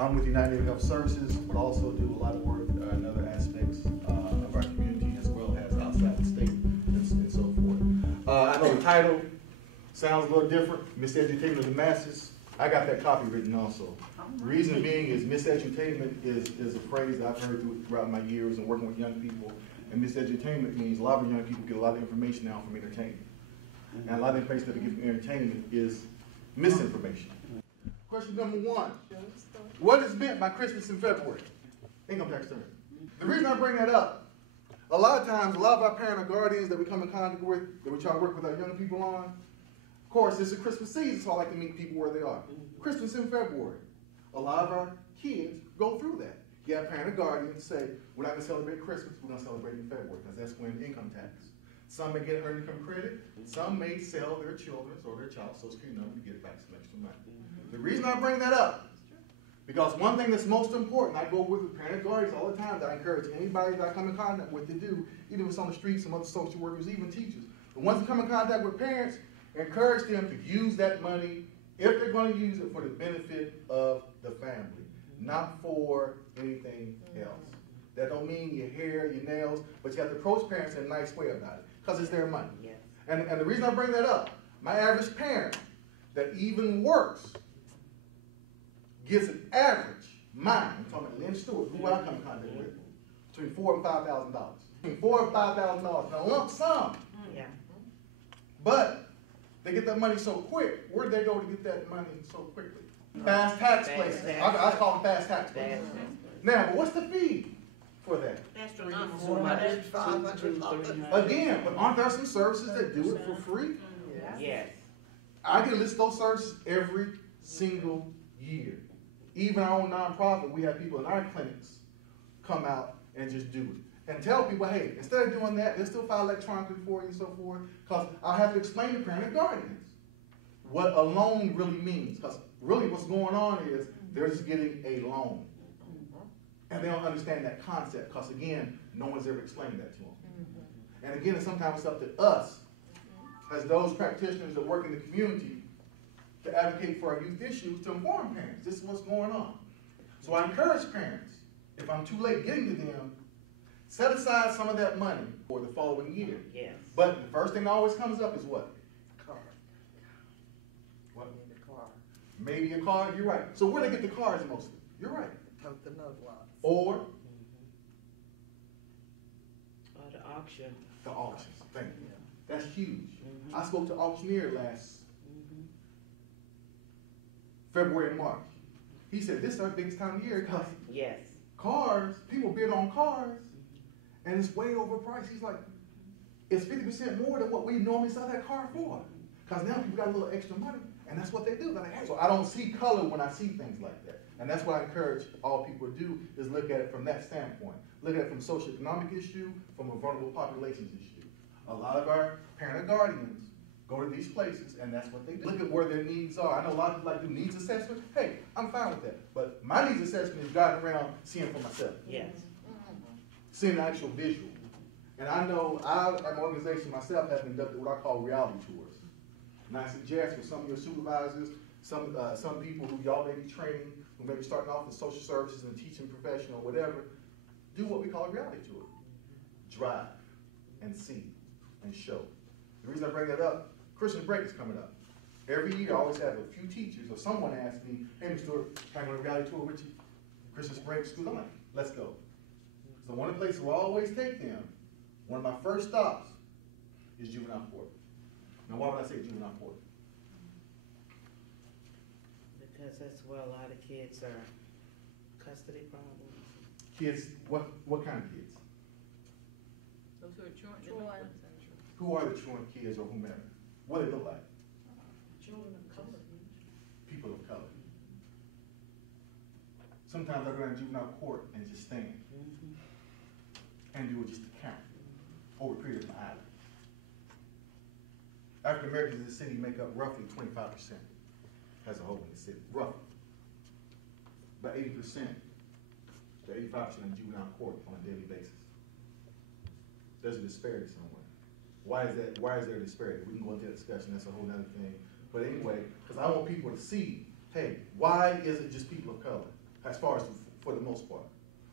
I'm with United Health Services, but also do a lot of work in other aspects of our community as well as outside the state and so forth. I know the title sounds a little different, Misedutainment of the Masses. I got that copy written also. The reason being is misedutainment is a phrase that I've heard throughout my years and working with young people. And misedutainment means a lot of young people get a lot of information now from entertainment. And a lot of the information that they get from entertainment is misinformation. Question number 1. What is meant by Christmas in February? Income tax return. The reason I bring that up, a lot of times, a lot of our parent or guardians that we come in contact with, that we try to work with our young people on, of course, it's a Christmas season, so I like to meet people where they are. Christmas in February. A lot of our kids go through that. You have parent or guardians say, we're not going to celebrate Christmas, we're going to celebrate in February, because that's when income tax. Some may get earned income credit, some may sell their children's or their child's Social Security number to get back some extra money. The reason I bring that up, because one thing that's most important, I go with parent guardians all the time that I encourage anybody that I come in contact with to do, even if it's on the street, some other social workers, even teachers. The ones that come in contact with parents, encourage them to use that money if they're going to use it for the benefit of the family, not for anything else. That don't mean your hair, your nails, but you have to approach parents in a nice way about it, because it's their money. Yes. And the reason I bring that up, my average parent that even works gets an average, mine, I'm talking about Lynn Stewart, who I come in contact with, between $4,000 and $5,000. Between $4,000 and $5,000 in a lump sum. Yeah. But they get that money so quick. Where'd they go to get that money so quickly? Fast tax places. I call them fast tax places. Now, but what's the fee for that? Again, but aren't there some services that do it for free? Yes. I get a list of those services every single year. Even our own nonprofit, we have people in our clinics come out and just do it. And tell people, hey, instead of doing that, they'll still file electronically for you and so forth. Because I have to explain to parent and guardians what a loan really means. Because really what's going on is they're just getting a loan. And they don't understand that concept because, again, no one's ever explained that to them. And again, sometimes it's up to us as those practitioners that work in the community to advocate for our youth issues, to inform parents. This is what's going on. So I encourage parents, if I'm too late getting to them, set aside some of that money for the following year. Yes. But the first thing that always comes up is what? Car. What? Maybe a car. Maybe a car, you're right. So where do they get the cars mostly? You're right. The note lots. Or? The auction. The auctions, thank you. That's huge. I spoke to an auctioneer last February and March. He said, this is our biggest time of year because cars, people bid on cars, and it's way overpriced. He's like, it's 50% more than what we normally sell that car for. Because now people got a little extra money, and that's what they do. They're like, hey. So I don't see color when I see things like that. And that's what I encourage all people to do, is look at it from that standpoint. Look at it from a socioeconomic issue, from a vulnerable populations issue. A lot of our parent and guardians go to these places, and that's what they do. Look at where their needs are. I know a lot of people like do needs assessment. Hey, I'm fine with that. But my needs assessment is driving around seeing for myself. Yes. Seeing the actual visual. And I know I, as an organization myself, have conducted what I call reality tours. And I suggest for some of your supervisors, some people who y'all may be training, who may be starting off in social services and teaching profession or whatever, do what we call a reality tour. Drive and see and show. The reason I bring that up, Christmas break is coming up. Every year I always have a few teachers or someone ask me, hey, Mr. Stewart, can I go on a reality tour with you? Christmas break, school. I'm like, let's go. So one of the places where I always take them, one of my first stops is juvenile court. Now why would I say juvenile court? Because that's where a lot of kids are custody problems. Kids, what kind of kids? Those who are truant. Who are the truant kids or whomever? What do they look like? Children of color. People of color. Sometimes I go down to juvenile court and just stand and do it just to count over a period of an island. African Americans in the city make up roughly 25% as a whole in the city, roughly. But 80% to 85% of juvenile court on a daily basis. There's a disparity somewhere. Why is that? Why is there a disparity? We can go into that discussion. That's a whole other thing. But anyway, because I want people to see, hey, why is it just people of color? As far as for the most part,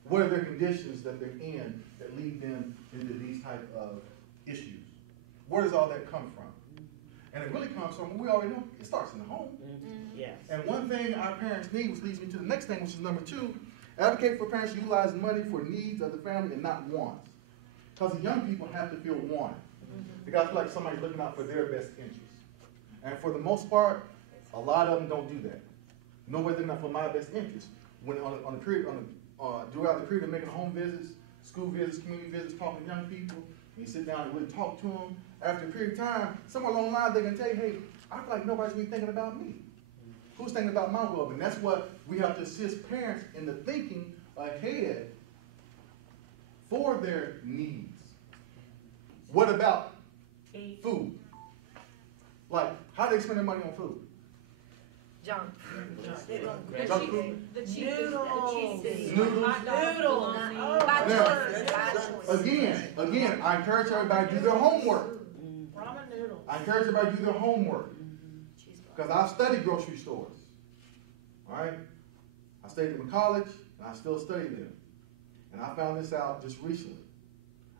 what are their conditions that they're in that lead them into these type of issues? Where does all that come from? And it really comes from, we already know, it starts in the home. Mm-hmm. Yes. And one thing our parents need, which leads me to the next thing, which is number 2, advocate for parents to utilize money for needs of the family and not wants. Because the young people have to feel wanted. They got to feel like somebody's looking out for their best interests. And for the most part, a lot of them don't do that. Nobody's looking out for my best interest. When throughout the period of making home visits, school visits, community visits, talking to young people, and you sit down and really talk to them, after a period of time, somewhere along the line, they're going to tell you, hey, I feel like nobody's really thinking about me. Who's thinking about my well-being? That's what we have to assist parents in the thinking ahead for their needs. What about food? Like, how do they spend their money on food? Junk. Junk food? The cheapest. Noodles. Hot dogs. Noodles. Now, again, I encourage everybody to do their homework. Ramen noodles. I encourage everybody to do their homework. Because I've studied grocery stores. All right? I studied them in college, and I still study them. And I found this out just recently,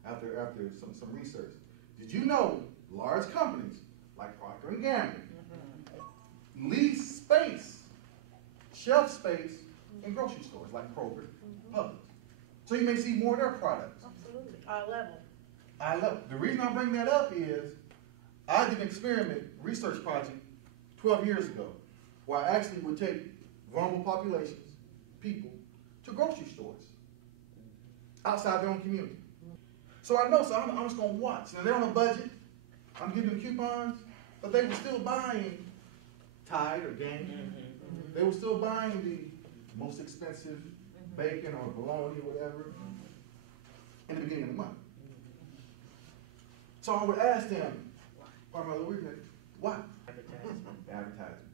after some research. Did you know large companies like Procter & Gamble lease space, shelf space, in grocery stores like Kroger, Publix? So you may see more of their products. Absolutely. Eye level. The reason I bring that up is I did an experiment research project 12 years ago where I actually would take vulnerable populations, people, to grocery stores outside their own community. So I know, so I'm just going to watch. Now, they're on a budget. I'm giving them coupons, but they were still buying Tide or Gain. They were still buying the most expensive bacon or bologna or whatever in the beginning of the month. So I would ask them, why? Advertising.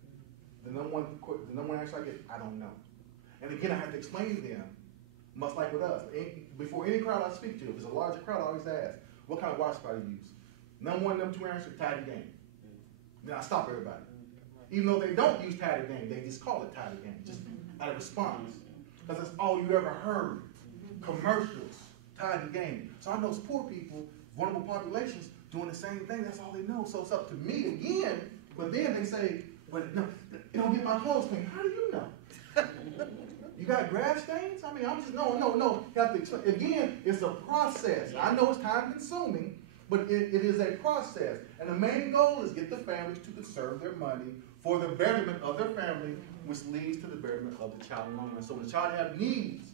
The number one answer I get, I don't know. And again, I have to explain to them, much like with us. Before any crowd I speak to, if it's a larger crowd, I always ask, what kind of water supply do you use? Number one, number 2 answer, Tide Gain. Then I stop everybody. Even though they don't use Tide Gain, they just call it Tide Gain, just out of response. Because that's all you ever heard. Commercials, Tide Gain. So I know poor people, vulnerable populations, doing the same thing. That's all they know. So it's up to me again. But then they say, well, no, it don't get my clothes clean. How do you know? You got grass stains? I mean, I'm just, no. You have to explain. Again, it's a process. I know it's time consuming, but it is a process. And the main goal is get the families to conserve their money for the betterment of their family, which leads to the betterment of the child in the long run. So when the child has needs,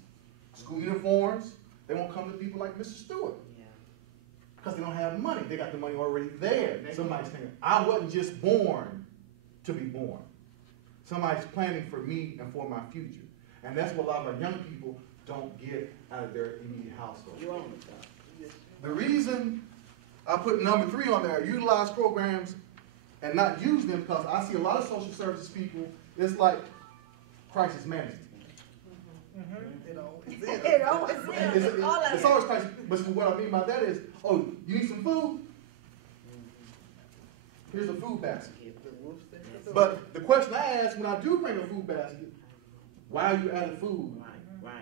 school uniforms, they won't come to people like Mr. Stewart. Because they don't have money. They got the money already there. Somebody's thinking, I wasn't just born to be born. Somebody's planning for me and for my future. And that's what a lot of our young people don't get out of their immediate household. The reason I put number 3 on there, utilize programs and not use them, because I see a lot of social services people, it's like crisis management. It's always crisis. But what I mean by that is, oh, you need some food? Here's a food basket. But the question I ask when I do bring a food basket, why are you adding food? Right.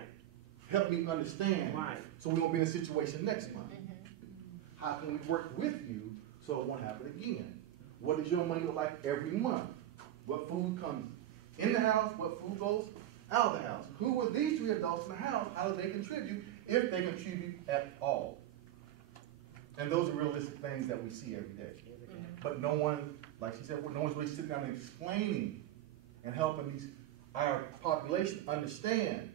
Help me understand. Right. So we won't be in a situation next month. How can we work with you so it won't happen again? What does your money look like every month? What food comes in the house? What food goes out of the house? Who were these 3 adults in the house? How do they contribute, if they contribute at all? And those are realistic things that we see every day. But no one, like she said, no one's really sitting down and explaining and helping our population understand.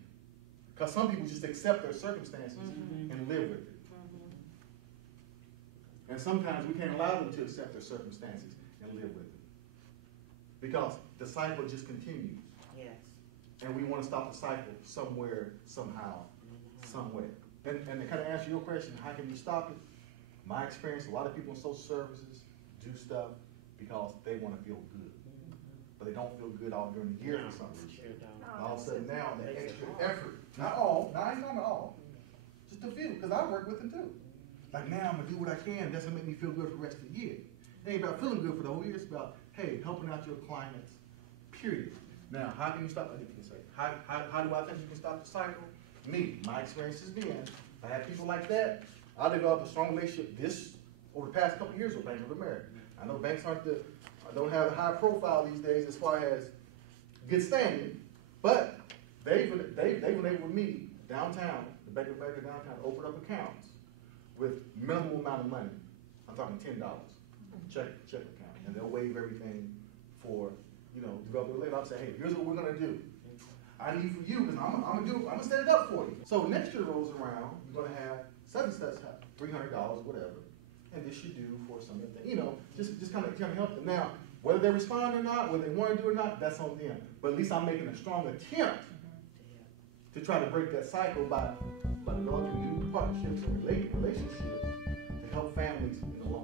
Because some people just accept their circumstances and live with it. And sometimes we can't allow them to accept their circumstances and live with it. Because the cycle just continues. Yes. And we want to stop the cycle somewhere, somehow, somewhere. And to kind of answer your question, how can you stop it? My experience, a lot of people in social services do stuff because they want to feel good. but they don't feel good all during the year for some reason. Sure don't. Oh, All of a sudden now, the Makes it extra hard. effort, not all, not all, just a few, because I work with them too. Like now I'm gonna do what I can, that's gonna make me feel good for the rest of the year. It ain't about feeling good for the whole year, it's about, hey, helping out your clients, period. Now, how can you stop, how do I think you can stop the cycle? Me, my experience has been, I have people like that, I developed a strong relationship over the past couple of years with Bank of America. I know banks don't have a high profile these days as far as good standing, but they've been able with me downtown, the Bank of America downtown, to open up accounts with minimal amount of money. I'm talking $10, check account, and they'll waive everything for, develop a relationship. I'll say, hey, here's what we're gonna do. I need for you, because I'm gonna set it up for you. So next year rolls around, you're gonna have $7 $300, whatever, and this you do for some of the, just kind of help them. Now, whether they respond or not, whether they want to do it or not, that's on them. But at least I'm making a strong attempt to try to break that cycle by developing new partnerships and relationships to help families in the long